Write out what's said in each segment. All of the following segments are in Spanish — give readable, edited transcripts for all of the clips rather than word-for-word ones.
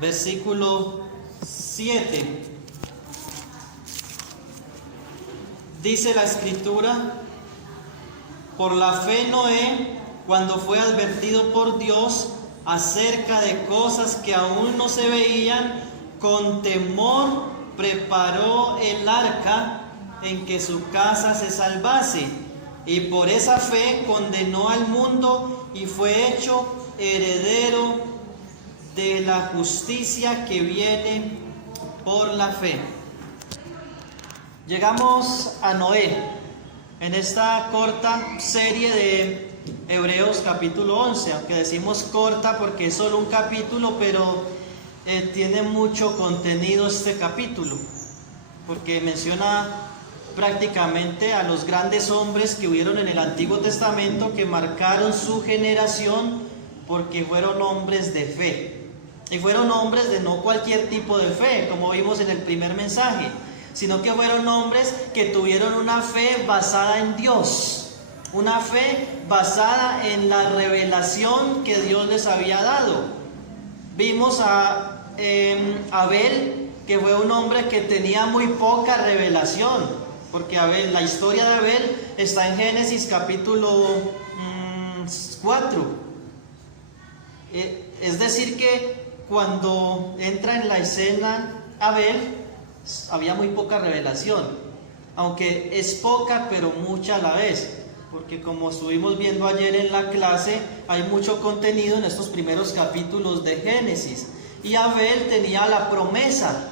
versículo 7. Dice la Escritura: por la fe Noé, cuando fue advertido por Dios acerca de cosas que aún no se veían, con temor preparó el arca en que su casa se salvase, y por esa fe condenó al mundo y fue hecho heredero de la justicia que viene por la fe. Llegamos a Noé en esta corta serie de Hebreos capítulo 11, aunque decimos corta porque es solo un capítulo, pero tiene mucho contenido este capítulo, porque menciona prácticamente a los grandes hombres que hubieron en el Antiguo Testamento, que marcaron su generación porque fueron hombres de fe, y fueron hombres de no cualquier tipo de fe, como vimos en el primer mensaje, sino que fueron hombres que tuvieron una fe basada en Dios, una fe basada en la revelación que Dios les había dado. Vimos a Abel, que fue un hombre que tenía muy poca revelación, porque la historia de Abel está en Génesis capítulo 4. Es decir que cuando entra en la escena Abel, había muy poca revelación, aunque es poca pero mucha a la vez, porque como estuvimos viendo ayer en la clase, hay mucho contenido en estos primeros capítulos de Génesis. Y Abel tenía la promesa.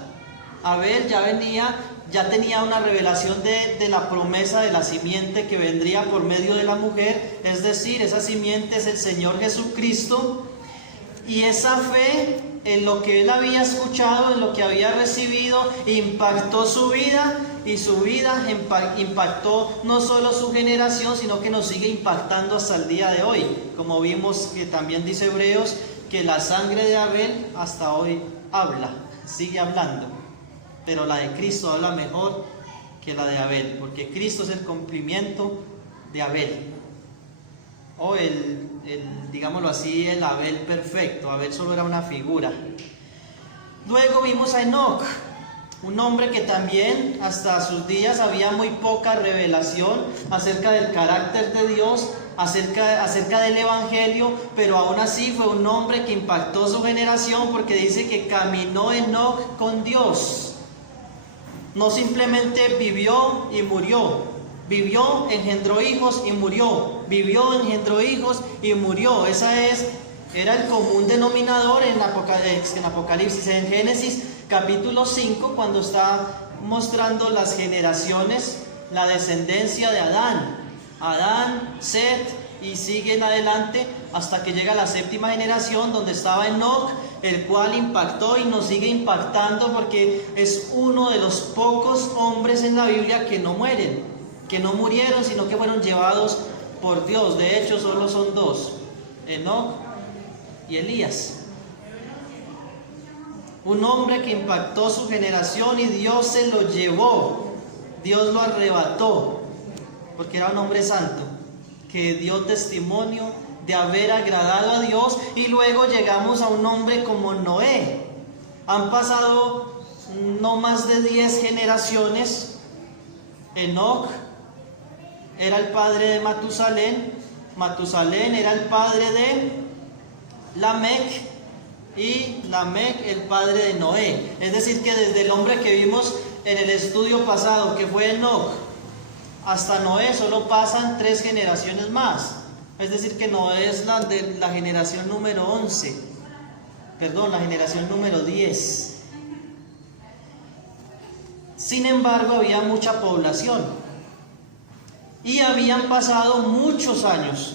Abel ya tenía una revelación de la promesa de la simiente que vendría por medio de la mujer, es decir, esa simiente es el Señor Jesucristo. Y esa fe en lo que él había escuchado, en lo que había recibido, impactó su vida, y su vida impactó no solo su generación, sino que nos sigue impactando hasta el día de hoy. Como vimos que también dice Hebreos, que la sangre de Abel hasta hoy habla, sigue hablando, pero la de Cristo habla mejor que la de Abel, porque Cristo es el cumplimiento de Abel, o digámoslo así, el Abel perfecto. Abel solo era una figura. Luego vimos a Enoc, un hombre que también hasta sus días había muy poca revelación acerca del carácter de Dios, acerca del Evangelio, pero aún así fue un hombre que impactó su generación, porque dice que caminó Enoc con Dios. No simplemente vivió y murió. Vivió, engendró hijos y murió. Vivió, engendró hijos y murió. Era el común denominador en Apocalipsis. En Génesis capítulo 5, cuando está mostrando las generaciones, la descendencia de Adán, Set, y siguen adelante hasta que llega la séptima generación, donde estaba Enoc, el cual impactó y nos sigue impactando, porque es uno de los pocos hombres en la Biblia que no mueren, que no murieron, sino que fueron llevados por Dios. De hecho, solo son dos: Enoc y Elías. Un hombre que impactó su generación y Dios se lo llevó, Dios lo arrebató, porque era un hombre santo, que dio testimonio de haber agradado a Dios. Y luego llegamos a un hombre como Noé. Han pasado no más de 10 generaciones. Enoc era el padre de Matusalén, Matusalén era el padre de Lamec, y Lamec el padre de Noé. Es decir que desde el hombre que vimos en el estudio pasado, que fue Enoc, hasta Noé solo pasan 3 generaciones más. Es decir que Noé es la generación número 11, la generación número 10. Sin embargo, había mucha población y habían pasado muchos años.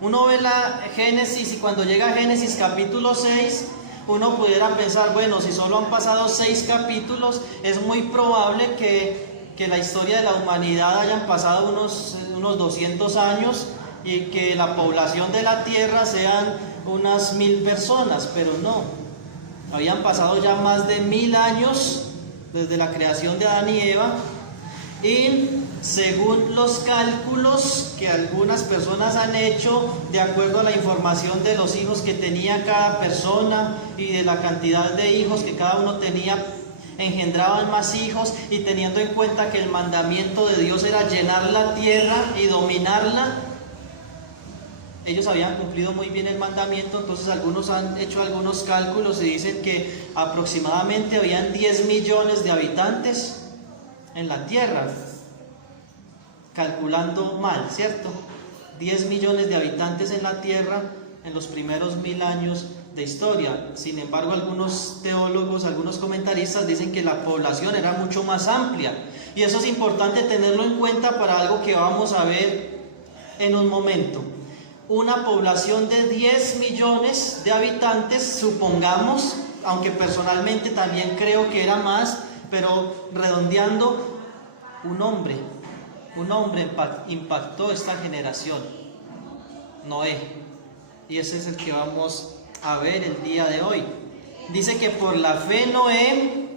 Uno ve la Génesis, y cuando llega a Génesis capítulo 6, uno pudiera pensar, bueno, si solo han pasado 6 capítulos, es muy probable que la historia de la humanidad hayan pasado unos 200 años, y que la población de la tierra sean unas 1000 personas, pero no. Habían pasado ya más de 1000 años desde la creación de Adán y Eva, y Según los cálculos que algunas personas han hecho, de acuerdo a la información de los hijos que tenía cada persona y de la cantidad de hijos que cada uno tenía, engendraban más hijos, y teniendo en cuenta que el mandamiento de Dios era llenar la tierra y dominarla, ellos habían cumplido muy bien el mandamiento. Entonces algunos han hecho algunos cálculos y dicen que aproximadamente habían 10 millones de habitantes en la tierra, calculando mal, ¿cierto? 10 millones de habitantes en la tierra en los primeros 1000 años de historia. Sin embargo, algunos teólogos, algunos comentaristas dicen que la población era mucho más amplia, y eso es importante tenerlo en cuenta para algo que vamos a ver en un momento. Una población de 10 millones de habitantes, supongamos, aunque personalmente también creo que era más, pero redondeando, un hombre impactó esta generación, Noé, y ese es el que vamos a ver el día de hoy. Dice que por la fe Noé,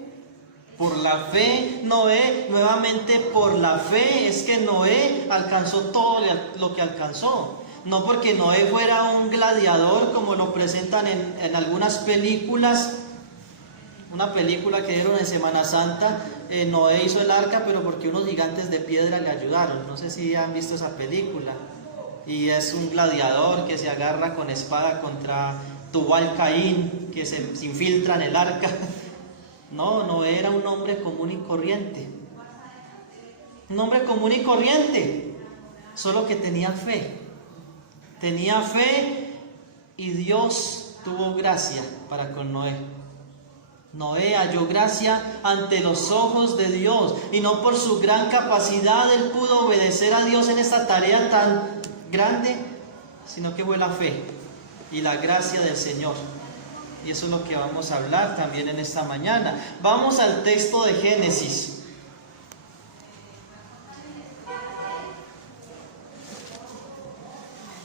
nuevamente por la fe es que Noé alcanzó todo lo que alcanzó. No porque Noé fuera un gladiador como lo presentan en algunas películas. Una película que dieron en Semana Santa, Noé hizo el arca, pero porque unos gigantes de piedra le ayudaron. No sé si han visto esa película. Y es un gladiador que se agarra con espada contra Tubal Caín, que se infiltra en el arca. No, Noé era un hombre común y corriente. Un hombre común y corriente, solo que tenía fe. Tenía fe, y Dios tuvo gracia para con Noé. Noé halló gracia ante los ojos de Dios, y no por su gran capacidad él pudo obedecer a Dios en esta tarea tan grande, sino que fue la fe y la gracia del Señor. Y eso es lo que vamos a hablar también en esta mañana. Vamos al texto de Génesis.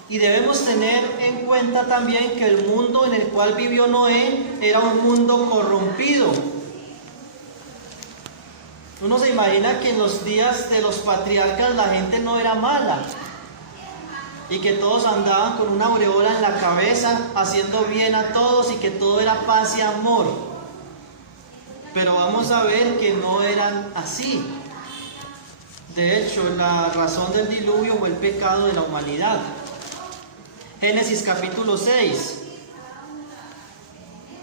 Y debemos tener en cuenta también que el mundo en el cual vivió Noé era un mundo corrompido. Uno se imagina que en los días de los patriarcas la gente no era mala, y que todos andaban con una aureola en la cabeza, haciendo bien a todos, y que todo era paz y amor. Pero vamos a ver que no eran así. De hecho, la razón del diluvio fue el pecado de la humanidad. Génesis capítulo 6.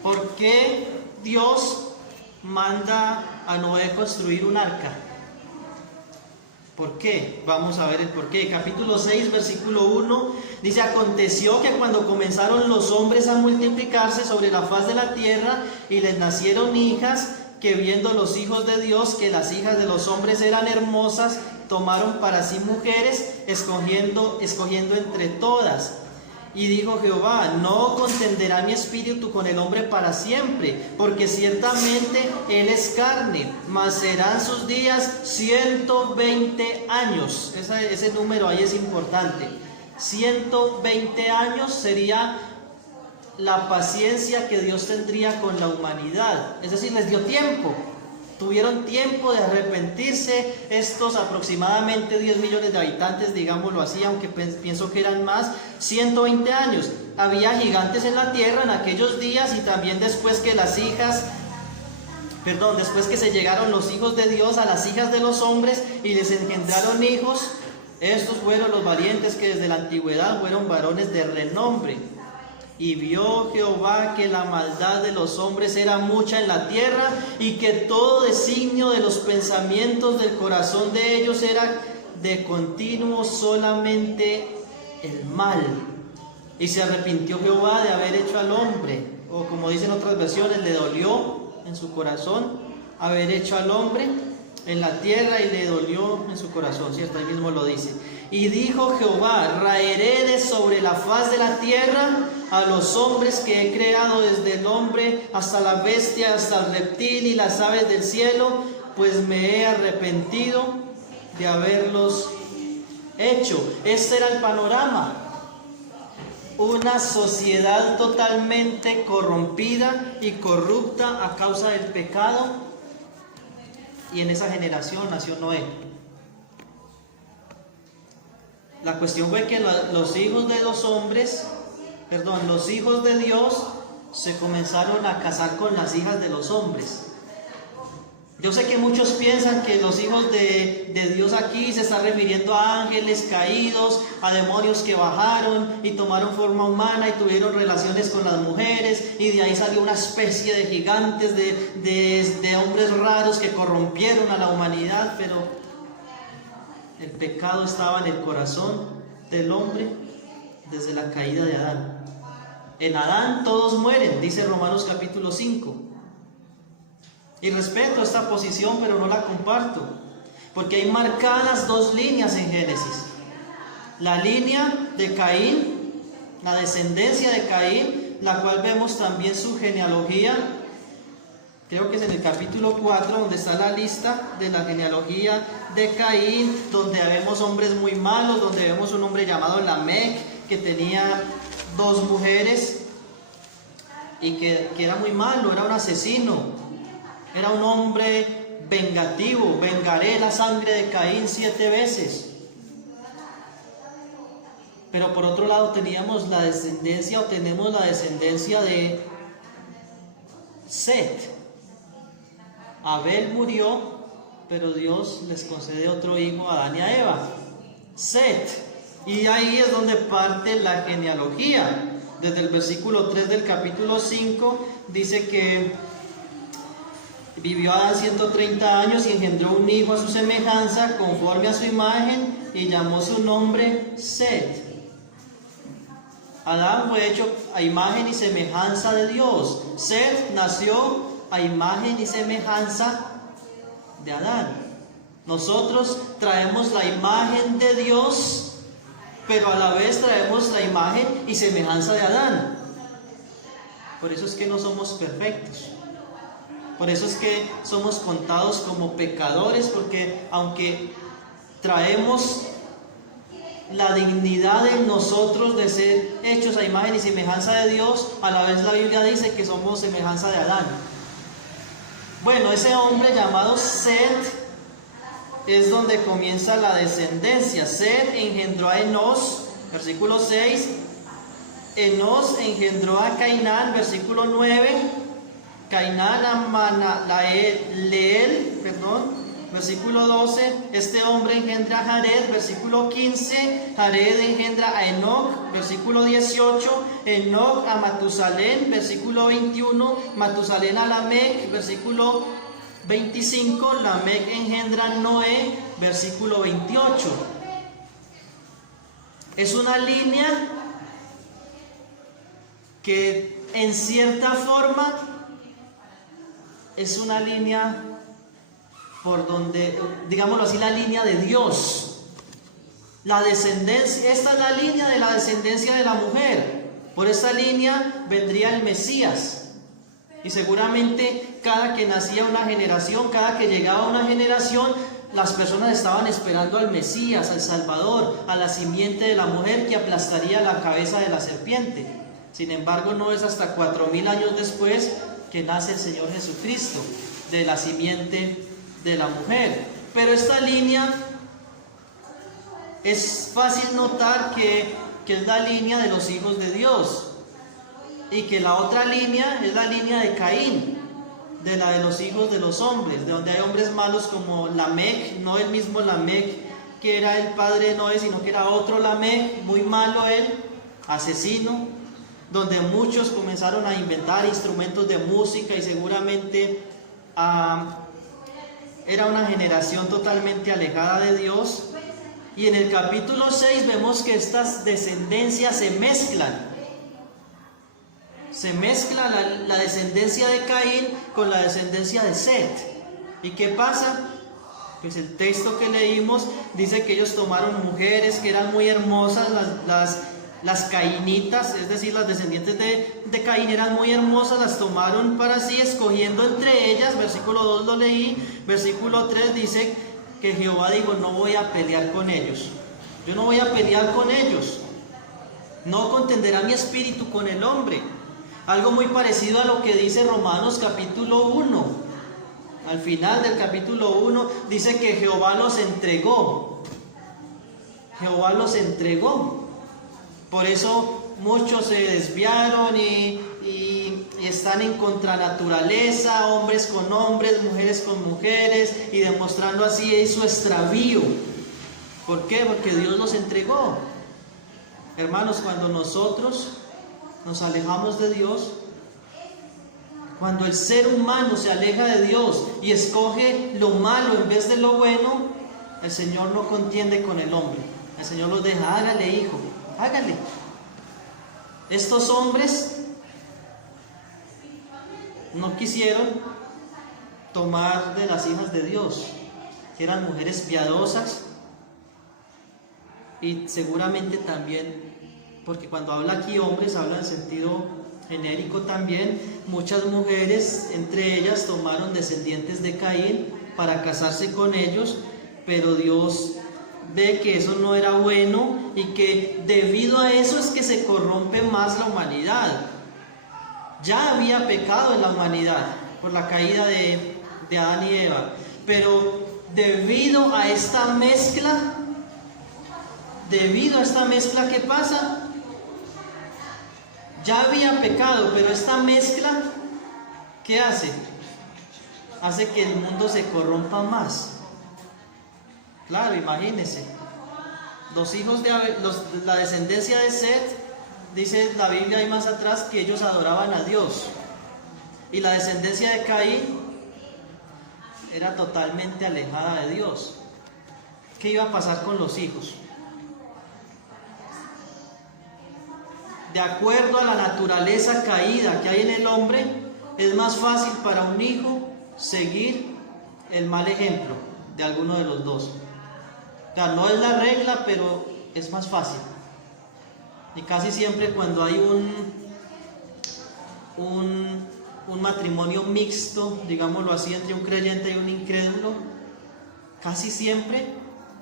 ¿Por qué Dios manda a Noé construir un arca? ¿Por qué? Vamos a ver el por qué. Capítulo 6, versículo 1, dice: aconteció que cuando comenzaron los hombres a multiplicarse sobre la faz de la tierra, y les nacieron hijas, que viendo los hijos de Dios que las hijas de los hombres eran hermosas, tomaron para sí mujeres, escogiendo entre todas. Y dijo Jehová: no contenderá mi espíritu con el hombre para siempre, porque ciertamente él es carne, mas serán sus días 120 años. Ese número ahí es importante. 120 años sería la paciencia que Dios tendría con la humanidad. Es decir, les dio tiempo. Tuvieron tiempo de arrepentirse estos aproximadamente 10 millones de habitantes, digámoslo así, aunque pienso que eran más. 120 años. Había gigantes en la tierra en aquellos días, y también después que se llegaron los hijos de Dios a las hijas de los hombres y les engendraron hijos, estos fueron los valientes que desde la antigüedad fueron varones de renombre. Y vio Jehová que la maldad de los hombres era mucha en la tierra, y que todo designio de los pensamientos del corazón de ellos era de continuo solamente el mal. Y se arrepintió Jehová de haber hecho al hombre, o como dicen otras versiones, le dolió en su corazón haber hecho al hombre en la tierra, y le dolió en su corazón, ¿cierto? Ahí mismo lo dice. Y dijo Jehová: raeré de sobre la faz de la tierra a los hombres que he creado, desde el hombre hasta la bestia, hasta el reptil y las aves del cielo, pues me he arrepentido de haberlos hecho. Este era el panorama. Una sociedad totalmente corrompida y corrupta a causa del pecado. Y en esa generación nació Noé. La cuestión fue que los hijos de los hombres, los hijos de Dios se comenzaron a casar con las hijas de los hombres. Yo sé que muchos piensan que los hijos de Dios aquí se está refiriendo a ángeles caídos, a demonios que bajaron y tomaron forma humana y tuvieron relaciones con las mujeres, y de ahí salió una especie de gigantes, de hombres raros que corrompieron a la humanidad. Pero el pecado estaba en el corazón del hombre desde la caída de Adán. En Adán todos mueren, dice Romanos capítulo 5. Y respeto esta posición, pero no la comparto, porque hay marcadas dos líneas en Génesis. La línea de Caín, la descendencia de Caín, la cual vemos también su genealogía. Creo que es en el capítulo 4 donde está la lista de la genealogía de Caín, donde vemos hombres muy malos, donde vemos un hombre llamado Lamec, que tenía 2 mujeres y que era muy malo, era un asesino. Era un hombre vengativo. Vengaré la sangre de Caín 7 veces. Pero por otro lado tenemos la descendencia, o tenemos la descendencia de Set. Abel murió, pero Dios les concede otro hijo a Adán y a Eva, Set. Y ahí es donde parte la genealogía. Desde el versículo 3 del capítulo 5 dice que vivió Adán 130 años y engendró un hijo a su semejanza, conforme a su imagen, y llamó su nombre Set. Adán fue hecho a imagen y semejanza de Dios. Set nació a imagen y semejanza de Adán. Nosotros traemos la imagen de Dios, pero a la vez traemos la imagen y semejanza de Adán. Por eso es que no somos perfectos. Por eso es que somos contados como pecadores, porque aunque traemos la dignidad en nosotros de ser hechos a imagen y semejanza de Dios, a la vez la Biblia dice que somos semejanza de Adán. Bueno, ese hombre llamado Set es donde comienza la descendencia. Set engendró a Enos, versículo 6. Enos engendró a Cainán, versículo 9. Cainán a Leel, versículo 12. Este hombre engendra a Jared, versículo 15. Jared engendra a Enoc, versículo 18. Enoc a Matusalén, versículo 21. Matusalén a Lamec, versículo 25. Lamec engendra a Noé, versículo 28. Es una línea que en cierta forma es una línea por donde, digámoslo así, la línea de Dios. La descendencia, esta es la línea de la descendencia de la mujer. Por esta línea vendría el Mesías. Y seguramente cada que nacía una generación, cada que llegaba una generación, las personas estaban esperando al Mesías, al Salvador, a la simiente de la mujer que aplastaría la cabeza de la serpiente. Sin embargo, no es hasta 4000 años después que nace el Señor Jesucristo, de la simiente de la mujer. Pero esta línea es fácil notar que es la línea de los hijos de Dios, y que la otra línea es la línea de Caín, de la de los hijos de los hombres, de donde hay hombres malos como Lamec, no el mismo Lamec que era el padre de Noé, sino que era otro Lamec, muy malo él, asesino, donde muchos comenzaron a inventar instrumentos de música, y seguramente era una generación totalmente alejada de Dios. Y en el capítulo 6 vemos que estas descendencias se mezclan. Se mezcla la descendencia de Caín con la descendencia de Set. ¿Y qué pasa? Pues el texto que leímos dice que ellos tomaron mujeres que eran muy hermosas, las cainitas, es decir, las descendientes de Caín eran muy hermosas, las tomaron para sí, escogiendo entre ellas. Versículo 2 lo leí. Versículo 3 dice que Jehová dijo: no voy a pelear con ellos. Yo no voy a pelear con ellos. No contenderá mi espíritu con el hombre. Algo muy parecido a lo que dice Romanos capítulo 1. Al final del capítulo 1 dice que Jehová los entregó. Jehová los entregó. Por eso muchos se desviaron y están en contranaturaleza, hombres con hombres, mujeres con mujeres, y demostrando así su extravío. ¿Por qué? Porque Dios los entregó. Hermanos, cuando nosotros nos alejamos de Dios, cuando el ser humano se aleja de Dios y escoge lo malo en vez de lo bueno, el Señor no contiende con el hombre. El Señor los deja, hágale, hijo, hágale. Estos hombres no quisieron tomar de las hijas de Dios, que eran mujeres piadosas, y seguramente también, porque cuando habla aquí hombres, habla en sentido genérico también, muchas mujeres, entre ellas, tomaron descendientes de Caín para casarse con ellos, pero Dios ve que eso no era bueno y que debido a eso es que se corrompe más la humanidad. Ya había pecado en la humanidad por la caída de Adán y Eva, pero debido a esta mezcla, ¿qué pasa? Ya había pecado, pero esta mezcla, ¿qué hace? Hace que el mundo se corrompa más. Claro, imagínense. Los hijos de la descendencia de Set, dice la Biblia ahí más atrás, que ellos adoraban a Dios. Y la descendencia de Caín era totalmente alejada de Dios. ¿Qué iba a pasar con los hijos? De acuerdo a la naturaleza caída que hay en el hombre, es más fácil para un hijo seguir el mal ejemplo de alguno de los dos. O sea, no es la regla, pero es más fácil. Y casi siempre cuando hay un matrimonio mixto, digámoslo así, entre un creyente y un incrédulo, casi siempre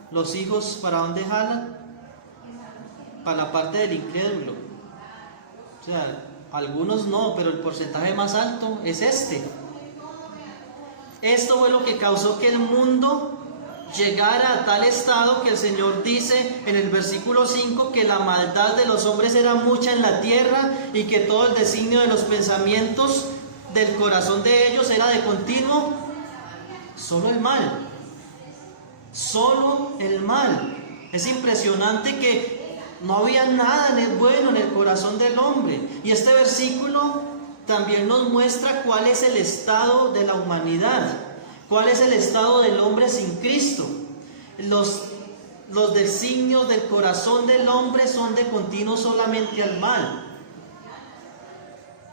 los hijos, ¿para dónde jalan? Para la parte del incrédulo. O sea, algunos no, pero el porcentaje más alto es este. Esto fue lo que causó que el mundo llegara a tal estado que el Señor dice en el versículo 5 que la maldad de los hombres era mucha en la tierra y que todo el designio de los pensamientos del corazón de ellos era de continuo solo el mal. Solo el mal. Es impresionante que no había nada bueno en el corazón del hombre. Y este versículo también nos muestra cuál es el estado de la humanidad, cuál es el estado del hombre sin Cristo. Los designios del corazón del hombre son de continuo solamente al mal.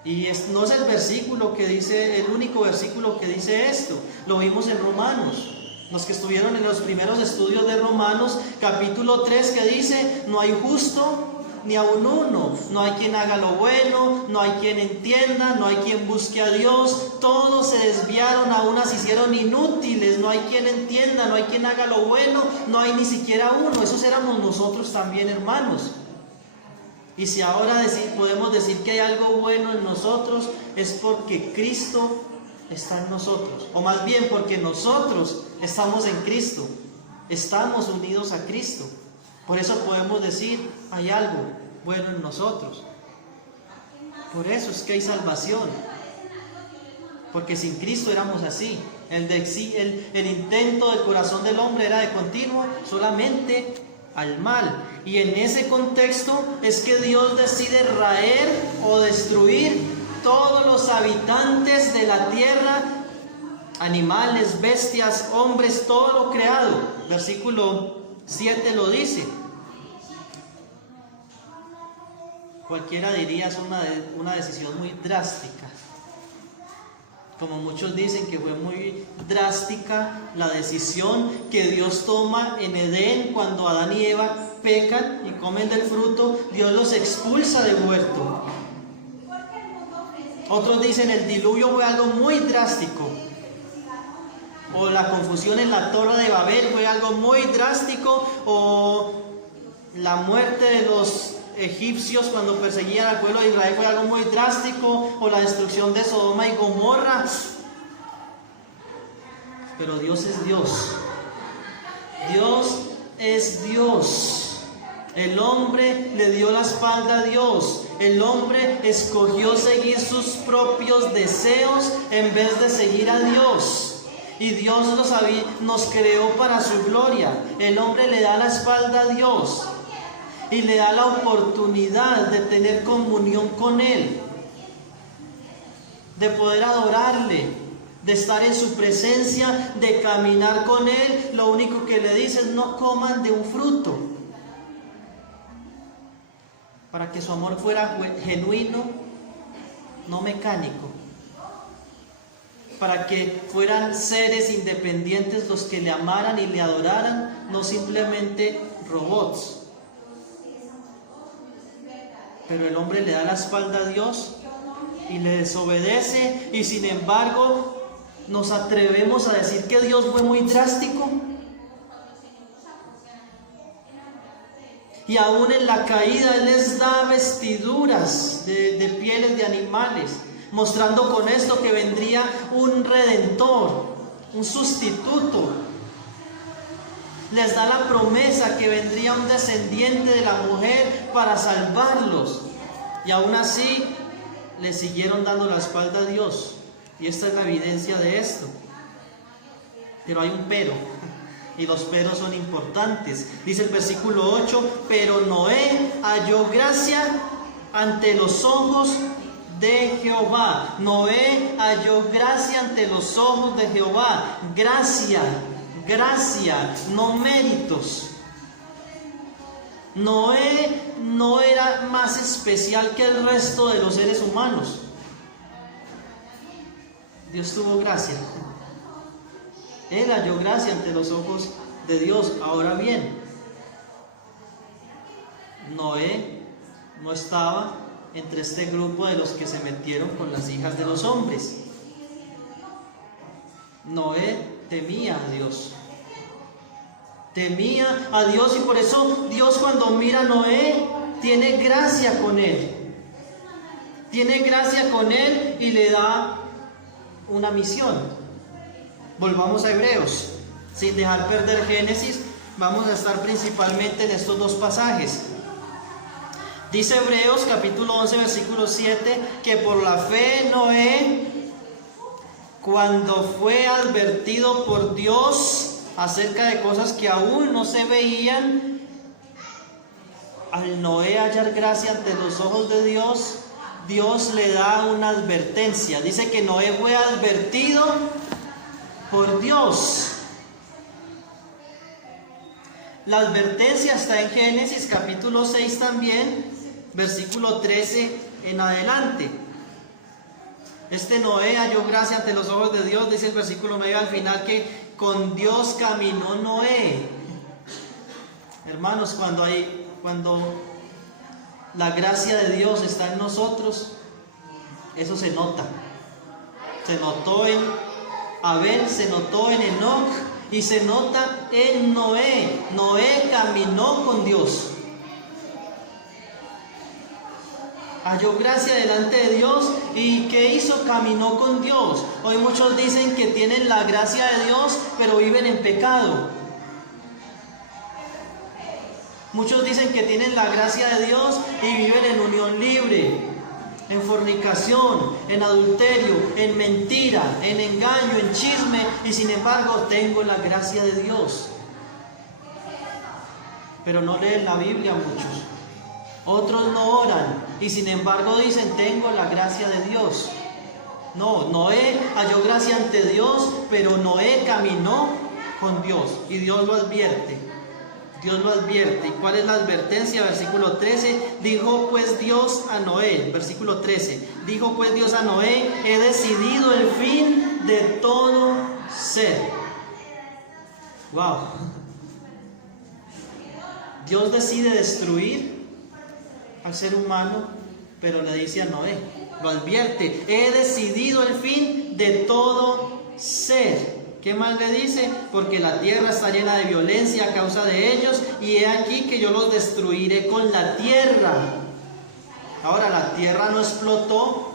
Y no es el versículo que dice, el único versículo que dice esto. Lo vimos en Romanos. Los que estuvieron en los primeros estudios de Romanos, capítulo 3, que dice: no hay justo ni aun uno, no hay quien haga lo bueno, no hay quien entienda, no hay quien busque a Dios, todos se desviaron, a unas se hicieron inútiles, no hay quien entienda, no hay quien haga lo bueno, no hay ni siquiera uno. Esos éramos nosotros también, hermanos. Y si ahora podemos decir que hay algo bueno en nosotros, es porque Cristo está en nosotros, o más bien porque nosotros estamos en Cristo, estamos unidos a Cristo. Por eso podemos decir, hay algo bueno en nosotros. Por eso es que hay salvación, porque sin Cristo éramos así. El intento del corazón del hombre era de continuo solamente al mal. Y en ese contexto es que Dios decide raer o destruir todos los habitantes de la tierra, animales, bestias, hombres, todo lo creado. Versículo 7 lo dice. Cualquiera diría es una decisión muy drástica. Como muchos dicen que fue muy drástica la decisión que Dios toma en Edén cuando Adán y Eva pecan y comen del fruto. Dios los expulsa del huerto. Otros dicen el diluvio fue algo muy drástico, o la confusión en la Torre de Babel fue algo muy drástico, o la muerte de los egipcios cuando perseguían al pueblo de Israel fue algo muy drástico, o la destrucción de Sodoma y Gomorra. Pero Dios es Dios. Dios es Dios. El hombre le dio la espalda a Dios. El hombre escogió seguir sus propios deseos en vez de seguir a Dios. Y Dios nos creó para su gloria. El hombre le da la espalda a Dios y le da la oportunidad de tener comunión con Él, de poder adorarle, de estar en su presencia, de caminar con Él. Lo único que le dice es: no coman de un fruto. Para que su amor fuera genuino, no mecánico. Para que fueran seres independientes los que le amaran y le adoraran, no simplemente robots. Pero el hombre le da la espalda a Dios y le desobedece, y sin embargo nos atrevemos a decir que Dios fue muy drástico. Y aún en la caída Él les da vestiduras de pieles de animales, mostrando con esto que vendría un redentor, un sustituto. Les da la promesa que vendría un descendiente de la mujer para salvarlos. Y aún así le siguieron dando la espalda a Dios. Y esta es la evidencia de esto. Pero hay un pero. Y los peros son importantes. Dice el versículo 8: pero Noé halló gracia ante los ojos de Jehová. Noé halló gracia ante los ojos de Jehová. Gracia, gracia, no méritos. Noé no era más especial que el resto de los seres humanos. Dios tuvo gracia. Él halló gracia ante los ojos de Dios. Ahora bien, Noé no estaba entre este grupo de los que se metieron con las hijas de los hombres. Noé temía a Dios. Temía a Dios, y por eso Dios, cuando mira a Noé, tiene gracia con él. Tiene gracia con él y le da una misión. Volvamos a Hebreos, sin dejar perder Génesis. Vamos a estar principalmente en estos dos pasajes. Dice Hebreos capítulo 11 versículo 7 que por la fe Noé, cuando fue advertido por Dios acerca de cosas que aún no se veían, al Noé hallar gracia ante los ojos de Dios, Dios le da una advertencia. Dice que Noé fue advertido por Dios. La advertencia está en Génesis capítulo 6 también, versículo 13 en adelante. Este Noé halló gracia ante los ojos de Dios. Dice el versículo medio al final que con Dios caminó Noé. Hermanos, cuando la gracia de Dios está en nosotros, eso se nota. Se notó en Abel, se notó en Enoc y se nota en Noé. Noé caminó con Dios. Halló gracia delante de Dios. ¿Y qué hizo? Caminó con Dios. Hoy muchos dicen que tienen la gracia de Dios, pero viven en pecado. Muchos dicen que tienen la gracia de Dios y viven en unión libre, en fornicación, en adulterio, en mentira, en engaño, en chisme, y sin embargo tengo la gracia de Dios. Pero no leen la Biblia muchos. Otros no oran y sin embargo dicen: tengo la gracia de Dios. No, Noé halló gracia ante Dios, pero Noé caminó con Dios y Dios lo advierte. Dios lo advierte. ¿Y cuál es la advertencia? Versículo 13. Dijo pues Dios a Noé. Versículo 13. Dijo pues Dios a Noé: he decidido el fin de todo ser. Wow. Dios decide destruir al ser humano, pero le dice a Noé, lo advierte: he decidido el fin de todo ser. ¿Qué más le dice? Porque la tierra está llena de violencia a causa de ellos, y he aquí que yo los destruiré con la tierra. Ahora, la tierra no explotó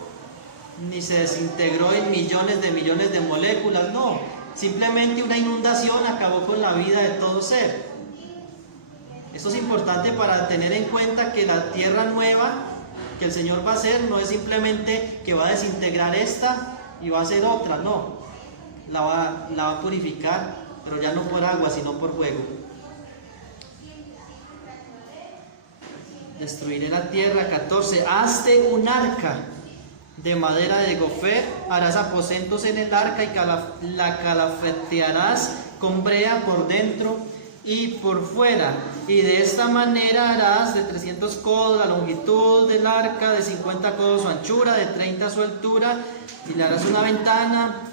ni se desintegró en millones de moléculas, no. Simplemente una inundación acabó con la vida de todo ser. Esto es importante para tener en cuenta que la tierra nueva que el Señor va a hacer no es simplemente que va a desintegrar esta y va a hacer otra, no. La va a purificar, pero ya no por agua, sino por fuego. Destruiré la tierra. 14. Hazte un arca de madera de gofer, harás aposentos en el arca y la calafetearás con brea por dentro y por fuera, y de esta manera harás de 300 codos la longitud del arca, de 50 codos su anchura, de 30 su altura, y le harás una ventana.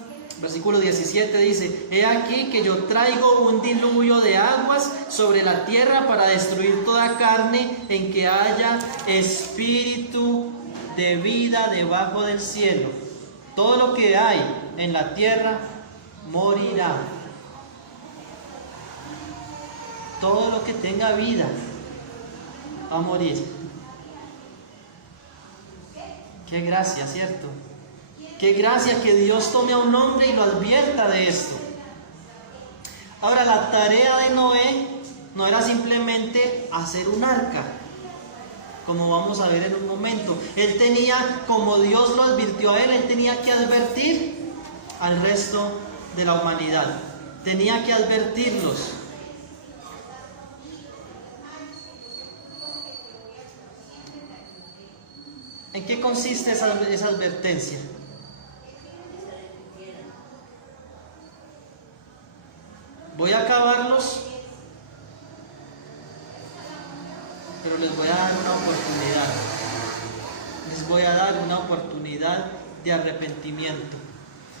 Versículo 17 dice: he aquí que yo traigo un diluvio de aguas sobre la tierra para destruir toda carne en que haya espíritu de vida debajo del cielo. Todo lo que hay en la tierra morirá. Todo lo que tenga vida va a morir. Qué gracia, ¿cierto? Qué gracia que Dios tome a un hombre y lo advierta de esto. Ahora, la tarea de Noé no era simplemente hacer un arca, como vamos a ver en un momento. Él tenía, como Dios lo advirtió a él tenía que advertir al resto de la humanidad. Tenía que advertirlos. ¿En qué consiste esa advertencia? Voy a acabarlos, pero les voy a dar una oportunidad. Les voy a dar una oportunidad de arrepentimiento.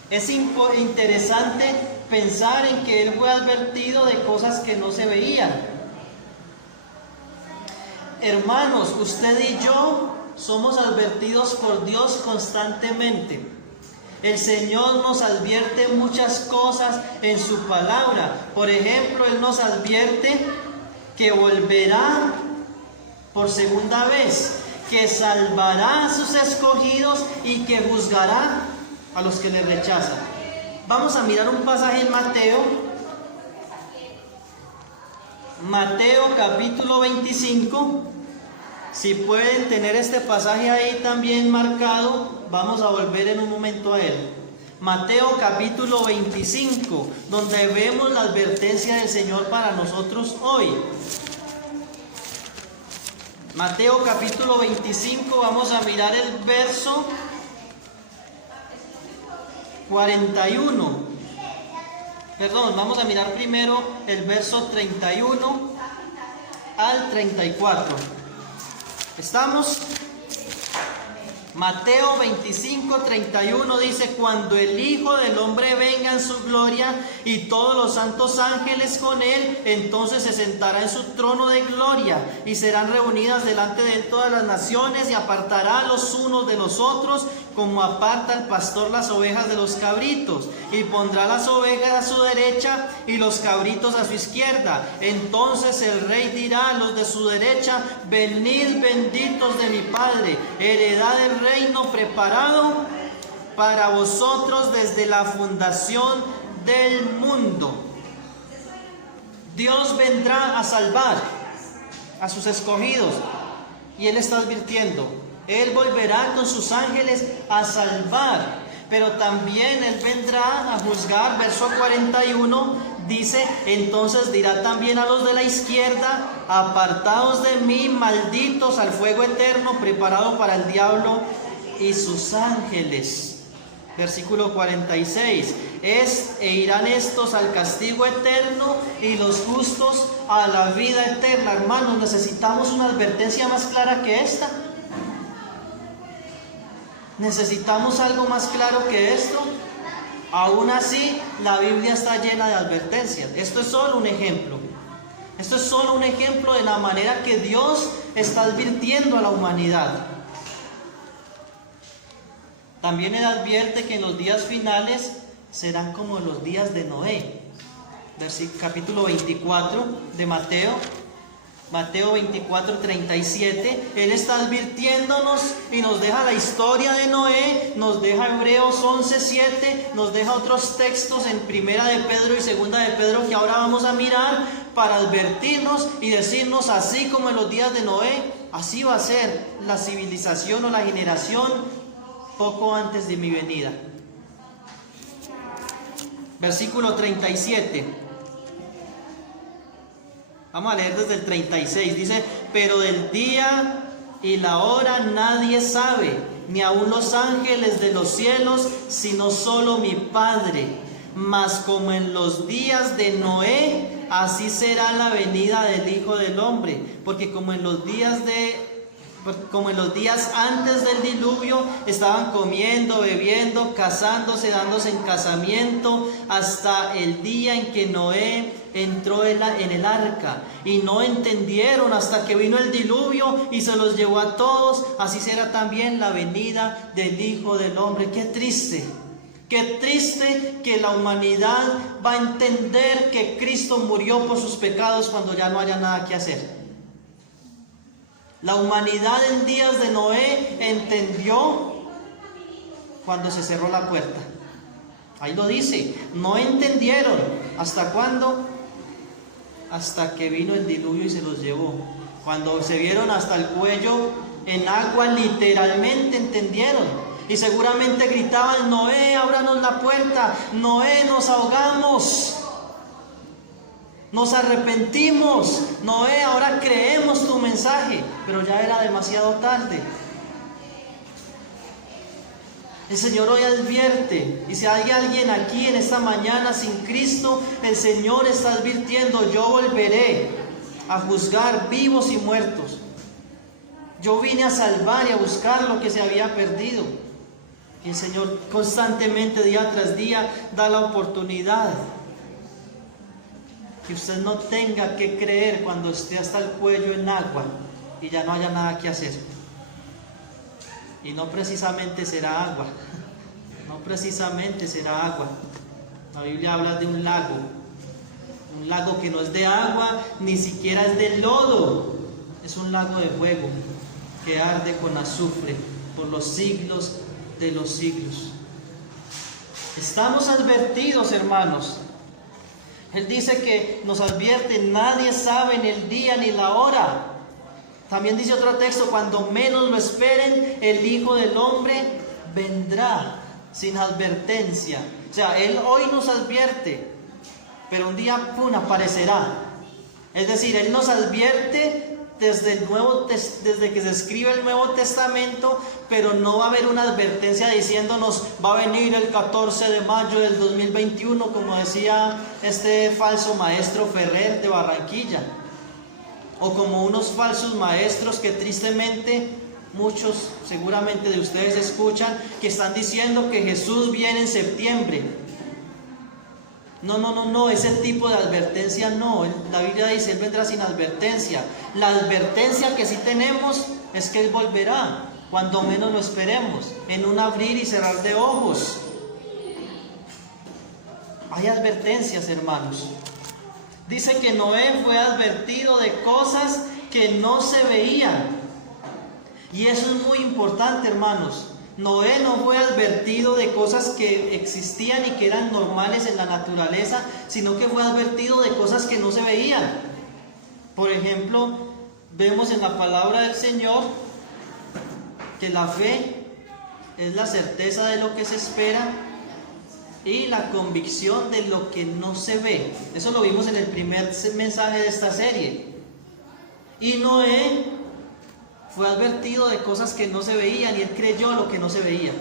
Es interesante pensar en que él fue advertido de cosas que no se veían. Hermanos, usted y yo somos advertidos por Dios constantemente. El Señor nos advierte muchas cosas en su palabra. Por ejemplo, Él nos advierte que volverá por segunda vez, que salvará a sus escogidos y que juzgará a los que le rechazan. Vamos a mirar un pasaje en Mateo. Mateo capítulo 25. Si pueden tener este pasaje ahí también marcado, vamos a volver en un momento a él. Mateo capítulo 25, donde vemos la advertencia del Señor para nosotros hoy. Mateo capítulo 25, vamos a mirar el verso 41. Perdón, vamos a mirar primero el verso 31 al 34. ¿Estamos? Mateo 25, 31 dice: cuando el Hijo del Hombre venga en su gloria y todos los santos ángeles con él, entonces se sentará en su trono de gloria y serán reunidas delante de él todas las naciones, y apartará los unos de los otros como aparta el pastor las ovejas de los cabritos, y pondrá las ovejas a su derecha y los cabritos a su izquierda. Entonces el rey dirá a los de su derecha: venid benditos de mi Padre, heredad del reino preparado para vosotros desde la fundación del mundo. Dios vendrá a salvar a sus escogidos, y Él está advirtiendo: Él volverá con sus ángeles a salvar, pero también Él vendrá a juzgar. Verso 41 dice: entonces dirá también a los de la izquierda: apartaos de mí, malditos, al fuego eterno preparado para el diablo y sus ángeles. Versículo 46: e irán estos al castigo eterno y los justos a la vida eterna. Hermanos, necesitamos una advertencia más clara que esta. ¿Necesitamos algo más claro que esto? Aún así, la Biblia está llena de advertencias. Esto es solo un ejemplo. Esto es solo un ejemplo de la manera que Dios está advirtiendo a la humanidad. También Él advierte que en los días finales serán como los días de Noé. Capítulo 24 de Mateo. Mateo 24:37, Él está advirtiéndonos y nos deja la historia de Noé, nos deja Hebreos 11:7, nos deja otros textos en Primera de Pedro y Segunda de Pedro que ahora vamos a mirar para advertirnos y decirnos, así como en los días de Noé, así va a ser la civilización o la generación poco antes de mi venida. Versículo 37. Vamos a leer desde el 36. Dice, pero del día y la hora nadie sabe, ni aun los ángeles de los cielos, sino solo mi Padre. Mas como en los días de Noé, así será la venida del Hijo del Hombre. Porque como en los días antes del diluvio estaban comiendo, bebiendo, casándose, dándose en casamiento, hasta el día en que Noé entró en el arca, y no entendieron hasta que vino el diluvio y se los llevó a todos. Así será también la venida del Hijo del Hombre. Qué triste que la humanidad va a entender que Cristo murió por sus pecados cuando ya no haya nada que hacer. La humanidad en días de Noé entendió cuando se cerró la puerta. Ahí lo dice, no entendieron. ¿Hasta cuándo? Hasta que vino el diluvio y se los llevó. Cuando se vieron hasta el cuello en agua, literalmente entendieron. Y seguramente gritaban, Noé, ábranos la puerta. Noé, nos ahogamos. Nos arrepentimos. Noé, ahora creemos tu mensaje. Pero ya era demasiado tarde. El Señor hoy advierte, y si hay alguien aquí en esta mañana sin Cristo, el Señor está advirtiendo, yo volveré a juzgar vivos y muertos. Yo vine a salvar y a buscar lo que se había perdido. Y el Señor constantemente, día tras día, da la oportunidad que usted no tenga que creer cuando esté hasta el cuello en agua y ya no haya nada que hacer. Y no precisamente será agua, no precisamente será agua. La Biblia habla de un lago que no es de agua, ni siquiera es de lodo, es un lago de fuego que arde con azufre por los siglos de los siglos. Estamos advertidos, hermanos. Él dice que nos advierte, nadie sabe ni el día ni la hora. También dice otro texto, cuando menos lo esperen, el Hijo del Hombre vendrá sin advertencia. O sea, Él hoy nos advierte, pero un día, ¡pum!, aparecerá. Es decir, Él nos advierte desde que se escribe el Nuevo Testamento, pero no va a haber una advertencia diciéndonos, va a venir el 14 de mayo del 2021, como decía este falso maestro Ferrer de Barranquilla. O como unos falsos maestros que tristemente muchos seguramente de ustedes escuchan, que están diciendo que Jesús viene en septiembre. No, ese tipo de advertencia no. La Biblia dice, Él vendrá sin advertencia. La advertencia que sí tenemos es que Él volverá cuando menos lo esperemos, en un abrir y cerrar de ojos. Hay advertencias, hermanos. Dice que Noé fue advertido de cosas que no se veían. Y eso es muy importante, hermanos. Noé no fue advertido de cosas que existían y que eran normales en la naturaleza, sino que fue advertido de cosas que no se veían. Por ejemplo, vemos en la palabra del Señor que la fe es la certeza de lo que se espera y la convicción de lo que no se ve. Eso lo vimos en el primer mensaje de esta serie. Y Noé fue advertido de cosas que no se veían y él creyó lo que no se veía.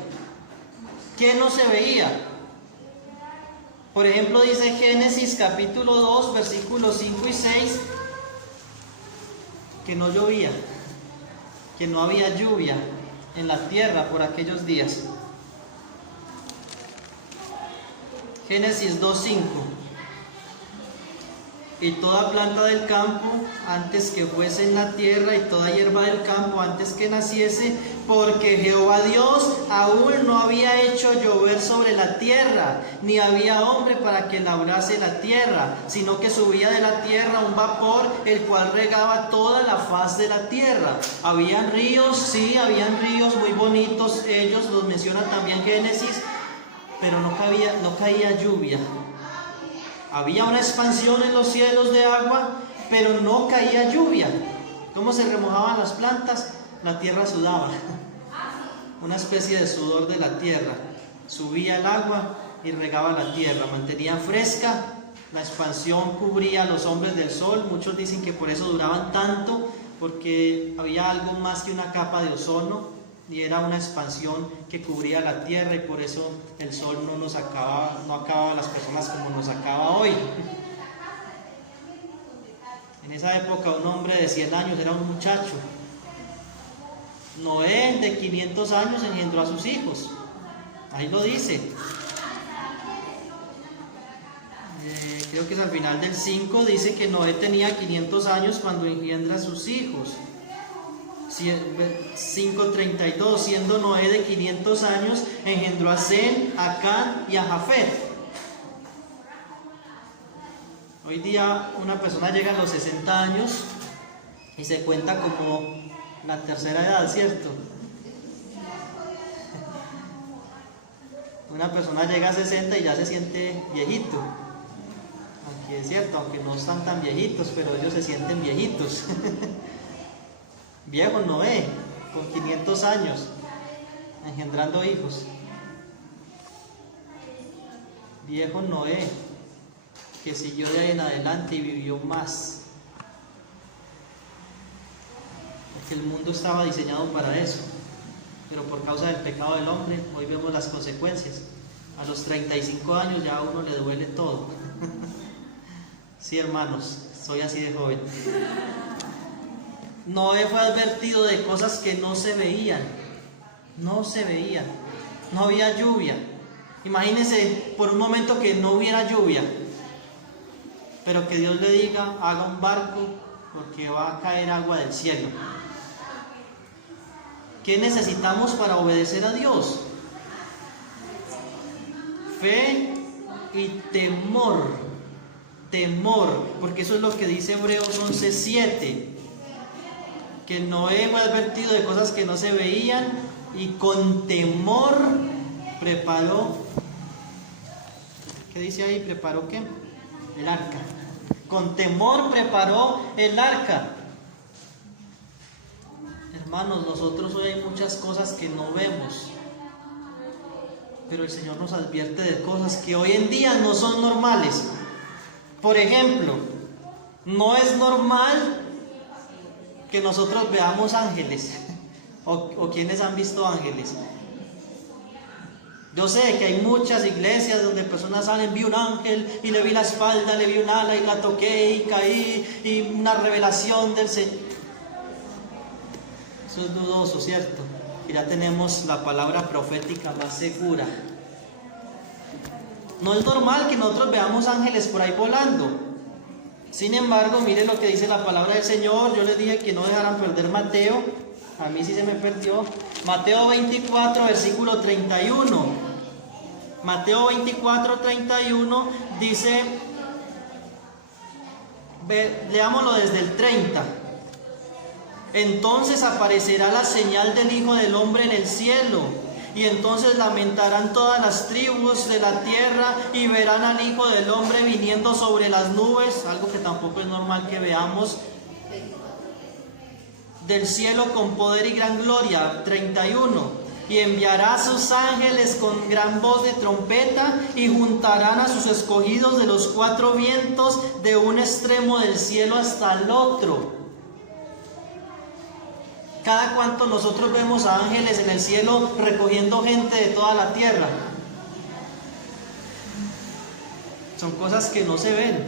¿Qué no se veía? Por ejemplo, dice Génesis capítulo 2, versículos 5 y 6, que no llovía, que no había lluvia en la tierra por aquellos días. Génesis 2:5. y toda planta del campo antes que fuese en la tierra, y toda hierba del campo antes que naciese, porque Jehová Dios aún no había hecho llover sobre la tierra, ni había hombre para que labrase la tierra, sino que subía de la tierra un vapor, el cual regaba toda la faz de la tierra. Habían ríos, sí, habían ríos muy bonitos, ellos los menciona también Génesis, pero no caía lluvia. Había una expansión en los cielos de agua, pero no caía lluvia. ¿Cómo se remojaban las plantas? La tierra sudaba. Una especie de sudor de la tierra. Subía el agua y regaba la tierra. Mantenía fresca. La expansión cubría a los hombres del sol. Muchos dicen que por eso duraban tanto, porque había algo más que una capa de ozono, y era una expansión que cubría la tierra, y por eso el sol no acababa a las personas como nos acaba hoy. En esa época un hombre de 100 años era un muchacho. Noé de 500 años engendró a sus hijos. Ahí lo dice. Creo que es al final del 5, dice que Noé tenía 500 años cuando engendra a sus hijos. 5:32, siendo Noé de 500 años, engendró a Sem, a Can y a Jafet. Hoy día una persona llega a los 60 años y se cuenta como la tercera edad, ¿cierto? Una persona llega a 60 y ya se siente viejito. Aunque es cierto, aunque no están tan viejitos, pero ellos se sienten viejitos. Viejo Noé, con 500 años, engendrando hijos. Viejo Noé, que siguió de ahí en adelante y vivió más. Porque el mundo estaba diseñado para eso. Pero por causa del pecado del hombre, hoy vemos las consecuencias. A los 35 años ya a uno le duele todo. Sí, hermanos, soy así de joven. Noé fue advertido de cosas que no se veían. No se veían. No había lluvia. Imagínense por un momento que no hubiera lluvia, pero que Dios le diga, haga un barco porque va a caer agua del cielo. ¿Qué necesitamos para obedecer a Dios? Fe y temor. Temor, porque eso es lo que dice Hebreos 11:7. Que Noé fue advertido de cosas que no se veían y con temor preparó. ¿Qué dice ahí? ¿Preparó qué? El arca. Con temor preparó el arca. Hermanos, nosotros hoy hay muchas cosas que no vemos, pero el Señor nos advierte de cosas que hoy en día no son normales. Por ejemplo, no es normal que nosotros veamos ángeles, o quienes han visto ángeles. Yo sé que hay muchas iglesias donde personas salen, vi un ángel y le vi la espalda, le vi un ala y la toqué y caí, y una revelación del Señor. Eso es dudoso, ¿cierto? Que ya tenemos la palabra profética más segura. No es normal que nosotros veamos ángeles por ahí volando. Sin embargo, mire lo que dice la palabra del Señor. Yo les dije que no dejaran perder Mateo. A mí sí se me perdió. Mateo 24, versículo 31. Mateo 24, 31 dice, leámoslo desde el 30. Entonces aparecerá la señal del Hijo del Hombre en el cielo, y entonces lamentarán todas las tribus de la tierra y verán al Hijo del Hombre viniendo sobre las nubes, algo que tampoco es normal que veamos, del cielo con poder y gran gloria. 31. Y enviará a sus ángeles con gran voz de trompeta, y juntarán a sus escogidos de los cuatro vientos, de un extremo del cielo hasta el otro. Cada cuanto nosotros vemos a ángeles en el cielo recogiendo gente de toda la tierra. Son cosas que no se ven,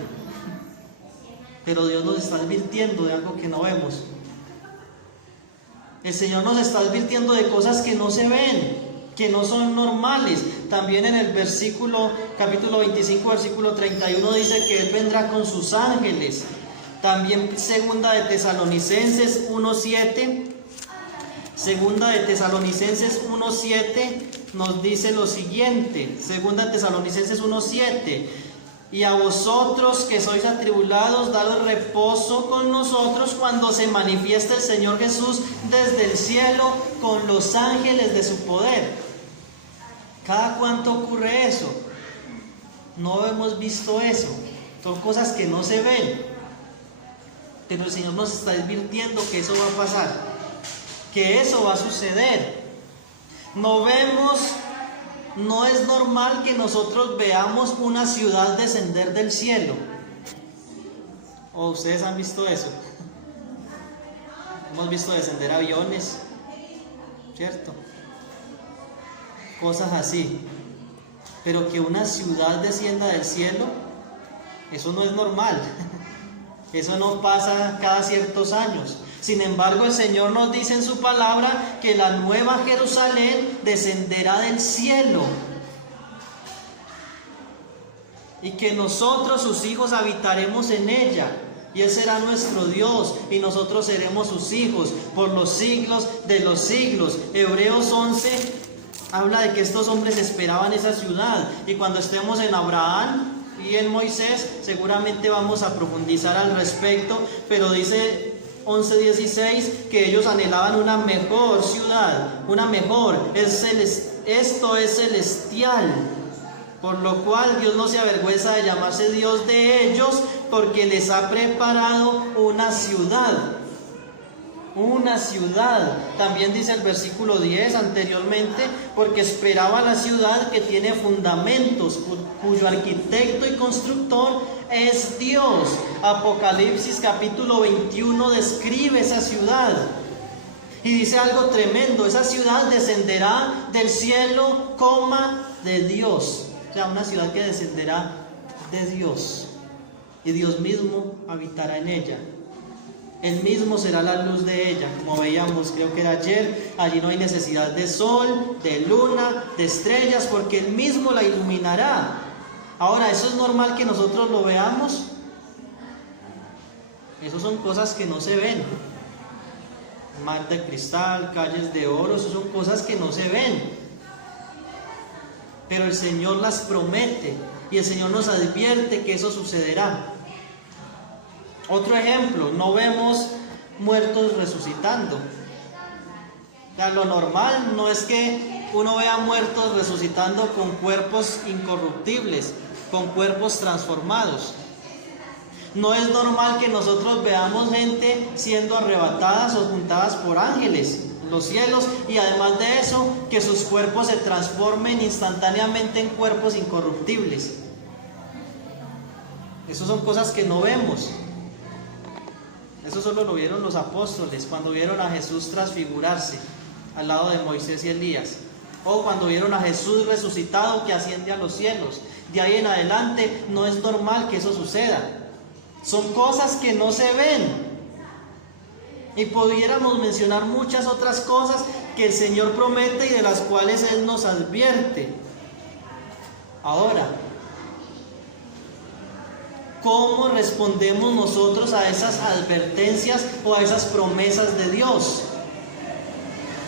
pero Dios nos está advirtiendo de algo que no vemos. El Señor nos está advirtiendo de cosas que no se ven, que no son normales. También en el capítulo 25, versículo 31 dice que Él vendrá con sus ángeles. También segunda de Tesalonicenses 1:7. Segunda de Tesalonicenses 1:7 nos dice lo siguiente. Segunda de Tesalonicenses 1:7. Y a vosotros que sois atribulados, daros reposo con nosotros cuando se manifieste el Señor Jesús desde el cielo con los ángeles de su poder. ¿Cada cuánto ocurre eso? No hemos visto eso. Son cosas que no se ven. Pero el Señor nos está advirtiendo que eso va a pasar, que eso va a suceder. No vemos, no es normal que nosotros veamos una ciudad descender del cielo. ¿O ustedes han visto eso? Hemos visto descender aviones, ¿cierto? Cosas así. Pero que una ciudad descienda del cielo, eso no es normal. Eso no pasa cada ciertos años. Sin embargo, el Señor nos dice en su palabra que la nueva Jerusalén descenderá del cielo. Y que nosotros, sus hijos, habitaremos en ella. Y Él será nuestro Dios y nosotros seremos sus hijos por los siglos de los siglos. Hebreos 11 habla de que estos hombres esperaban esa ciudad. Y cuando estemos en Abraham y en Moisés, seguramente vamos a profundizar al respecto, pero dice 11:16 que ellos anhelaban una mejor ciudad, una mejor, esto es celestial, por lo cual Dios no se avergüenza de llamarse Dios de ellos, porque les ha preparado una ciudad. Una ciudad. También dice el versículo 10 anteriormente, porque esperaba la ciudad que tiene fundamentos, cuyo arquitecto y constructor es Dios. Apocalipsis capítulo 21 describe esa ciudad y dice algo tremendo: esa ciudad descenderá del cielo, de Dios. O sea, una ciudad que descenderá de Dios y Dios mismo habitará en ella. Él mismo será la luz de ella, como veíamos, creo que era ayer. Allí no hay necesidad de sol, de luna, de estrellas, porque Él mismo la iluminará. Ahora, ¿eso es normal que nosotros lo veamos? Eso son cosas que no se ven. Mar de cristal, calles de oro, eso son cosas que no se ven. Pero el Señor las promete y el Señor nos advierte que eso sucederá. Otro ejemplo, no vemos muertos resucitando. O sea, lo normal no es que uno vea muertos resucitando con cuerpos incorruptibles, con cuerpos transformados. No es normal que nosotros veamos gente siendo arrebatadas o juntadas por ángeles en los cielos, y además de eso, que sus cuerpos se transformen instantáneamente en cuerpos incorruptibles. Esas son cosas que no vemos. Eso solo lo vieron los apóstoles cuando vieron a Jesús transfigurarse al lado de Moisés y Elías, o cuando vieron a Jesús resucitado que asciende a los cielos. De ahí en adelante no es normal que eso suceda. Son cosas que no se ven. Y pudiéramos mencionar muchas otras cosas que el Señor promete y de las cuales Él nos advierte. Ahora, ¿cómo respondemos nosotros a esas advertencias o a esas promesas de Dios?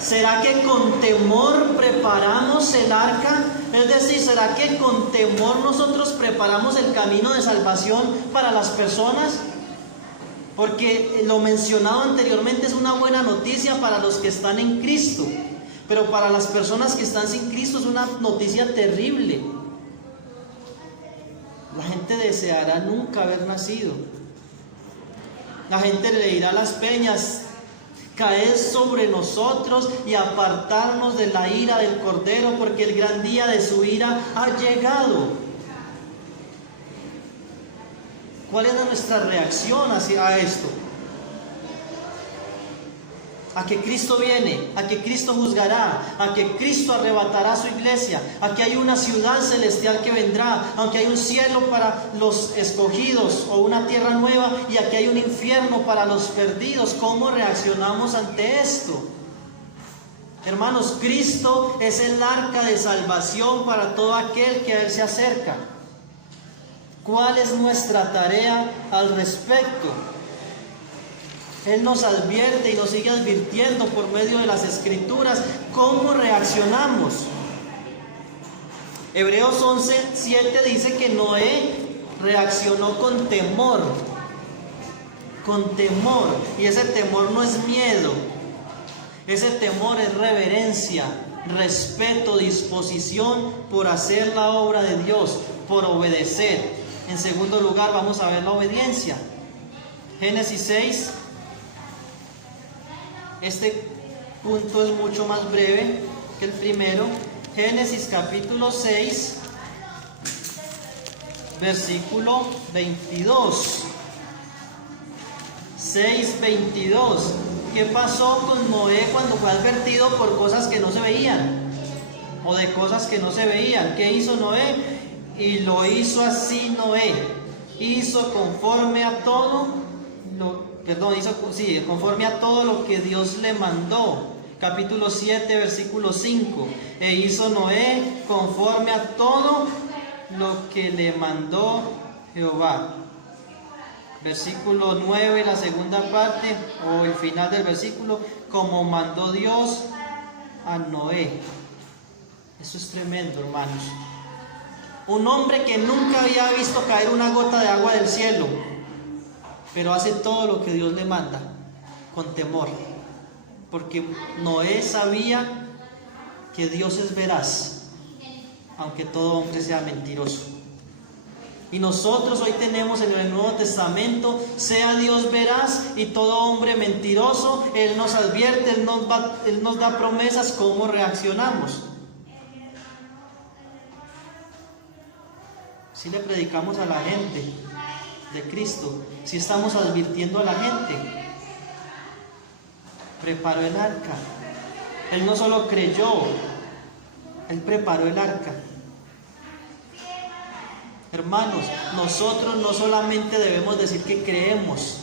¿Será que con temor preparamos el arca? Es decir, ¿será que con temor nosotros preparamos el camino de salvación para las personas? Porque lo mencionado anteriormente es una buena noticia para los que están en Cristo, pero para las personas que están sin Cristo es una noticia terrible. La gente deseará nunca haber nacido. La gente le dirá a las peñas: caed sobre nosotros y apartarnos de la ira del Cordero, porque el gran día de su ira ha llegado. ¿Cuál es nuestra reacción hacia esto? A que Cristo viene, a que Cristo juzgará, a que Cristo arrebatará a su iglesia, a que hay una ciudad celestial que vendrá, aunque hay un cielo para los escogidos o una tierra nueva, y aquí hay un infierno para los perdidos. ¿Cómo reaccionamos ante esto? Hermanos, Cristo es el arca de salvación para todo aquel que a Él se acerca. ¿Cuál es nuestra tarea al respecto? Él nos advierte y nos sigue advirtiendo por medio de las Escrituras cómo reaccionamos. Hebreos 11:7 dice que Noé reaccionó con temor. Con temor. Y ese temor no es miedo. Ese temor es reverencia, respeto, disposición por hacer la obra de Dios, por obedecer. En segundo lugar, vamos a ver la obediencia. Génesis 6. Este punto es mucho más breve que el primero. Génesis capítulo 6, versículo 22. 6:22. ¿Qué pasó con Noé cuando fue advertido por cosas que no se veían? O de cosas que no se veían. ¿Qué hizo Noé? Y lo hizo así Noé. Hizo conforme a todo conforme a todo lo que Dios le mandó. Capítulo 7, versículo 5. E hizo Noé conforme a todo lo que le mandó Jehová. Versículo 9, la segunda parte, o el final del versículo, como mandó Dios a Noé. Eso es tremendo, hermanos. Un hombre que nunca había visto caer una gota de agua del cielo, pero hace todo lo que Dios le manda, con temor. Porque Noé sabía que Dios es veraz, aunque todo hombre sea mentiroso. Y nosotros hoy tenemos en el Nuevo Testamento, sea Dios veraz y todo hombre mentiroso. Él nos advierte, Él nos da promesas. ¿Cómo reaccionamos? Si le predicamos a la gente de Cristo, si estamos advirtiendo a la gente. Preparó el arca. Él no solo creyó, Él preparó el arca. Hermanos, nosotros no solamente debemos decir que creemos,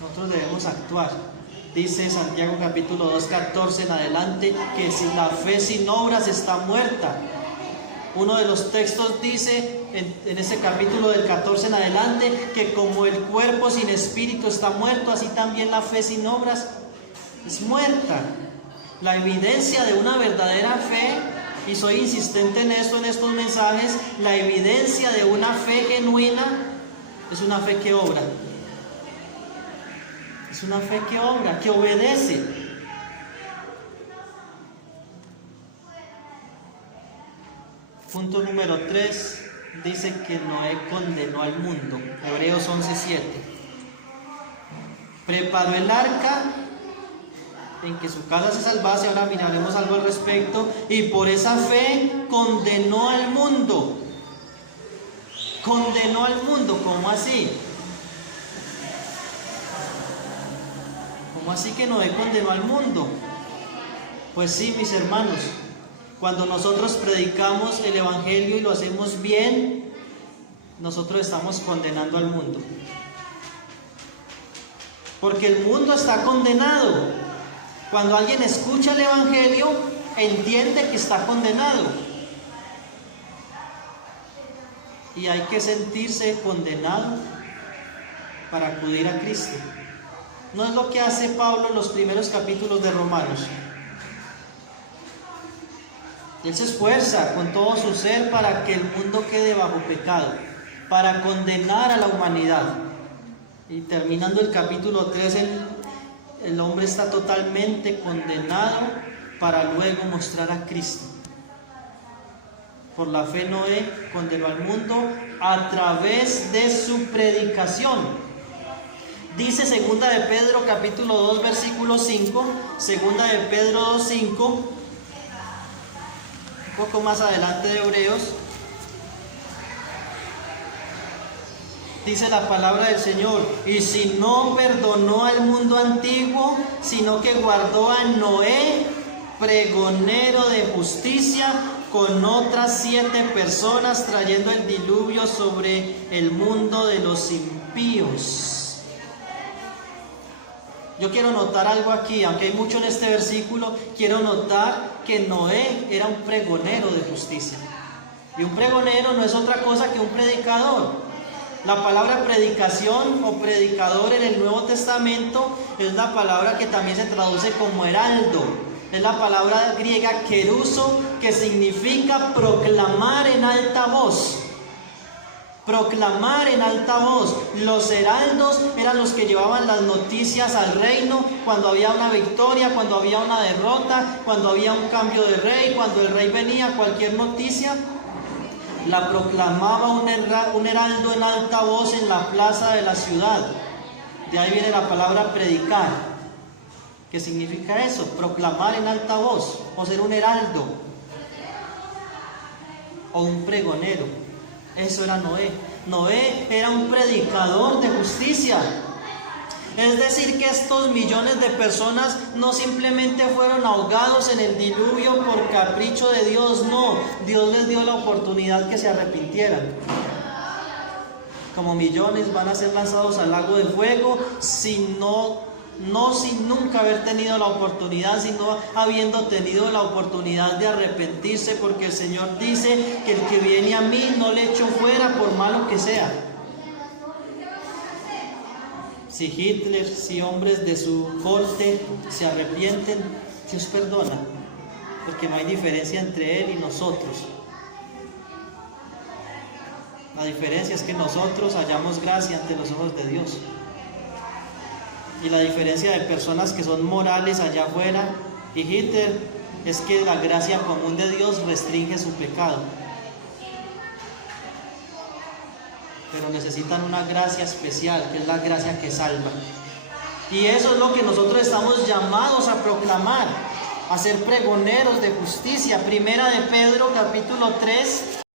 nosotros debemos actuar. Dice Santiago capítulo 2, 14 en adelante, que si la fe sin obras está muerta. Uno de los textos dice en ese capítulo del 14 en adelante, que como el cuerpo sin espíritu está muerto, así también la fe sin obras es muerta. La evidencia de una verdadera fe, y soy insistente en esto en estos mensajes, la evidencia de una fe genuina es una fe que obra. Es una fe que obra, que obedece. Punto número 3, dice que Noé condenó al mundo. Hebreos 11:7. Preparó el arca en que su casa se salvase. Ahora miraremos algo al respecto. Y por esa fe condenó al mundo. Condenó al mundo. ¿Cómo así? ¿Cómo así que Noé condenó al mundo? Pues sí, mis hermanos, cuando nosotros predicamos el Evangelio y lo hacemos bien, nosotros estamos condenando al mundo. Porque el mundo está condenado. Cuando alguien escucha el Evangelio, entiende que está condenado. Y hay que sentirse condenado para acudir a Cristo. No es lo que hace Pablo en los primeros capítulos de Romanos. Él se esfuerza con todo su ser para que el mundo quede bajo pecado, para condenar a la humanidad. Y terminando el capítulo 3, el hombre está totalmente condenado para luego mostrar a Cristo. Por la fe Noé condenó al mundo a través de su predicación. Dice segunda de Pedro capítulo 2 versículo 5, segunda de Pedro 2:5, un poco más adelante de Hebreos. Dice la palabra del Señor: y si no perdonó al mundo antiguo, sino que guardó a Noé, pregonero de justicia, con otras 7 personas, trayendo el diluvio sobre el mundo de los impíos. Yo quiero notar algo aquí, aunque hay mucho en este versículo, quiero notar que Noé era un pregonero de justicia. Y un pregonero no es otra cosa que un predicador. La palabra predicación o predicador en el Nuevo Testamento es la palabra que también se traduce como heraldo. Es la palabra griega keruso, que significa proclamar en alta voz. Proclamar en alta voz. Los heraldos eran los que llevaban las noticias al reino cuando había una victoria, cuando había una derrota, cuando había un cambio de rey, cuando el rey venía, cualquier noticia la proclamaba un heraldo en alta voz en la plaza de la ciudad. De ahí viene la palabra predicar. ¿Qué significa eso? Proclamar en alta voz, o ser un heraldo o un pregonero. Eso era Noé. Noé era un predicador de justicia. Es decir, que estos millones de personas no simplemente fueron ahogados en el diluvio por capricho de Dios, no. Dios les dio la oportunidad que se arrepintieran. Como millones van a ser lanzados al lago de fuego sin nunca haber tenido la oportunidad, sino habiendo tenido la oportunidad de arrepentirse, porque el Señor dice que el que viene a mí no le echo fuera por malo que sea. Si Hitler, si hombres de su corte se arrepienten, Dios perdona, porque no hay diferencia entre Él y nosotros. La diferencia es que nosotros hallamos gracia ante los ojos de Dios. Y la diferencia de personas que son morales allá afuera y Hitler es que la gracia común de Dios restringe su pecado. Pero necesitan una gracia especial, que es la gracia que salva. Y eso es lo que nosotros estamos llamados a proclamar, a ser pregoneros de justicia. Primera de Pedro, capítulo 3.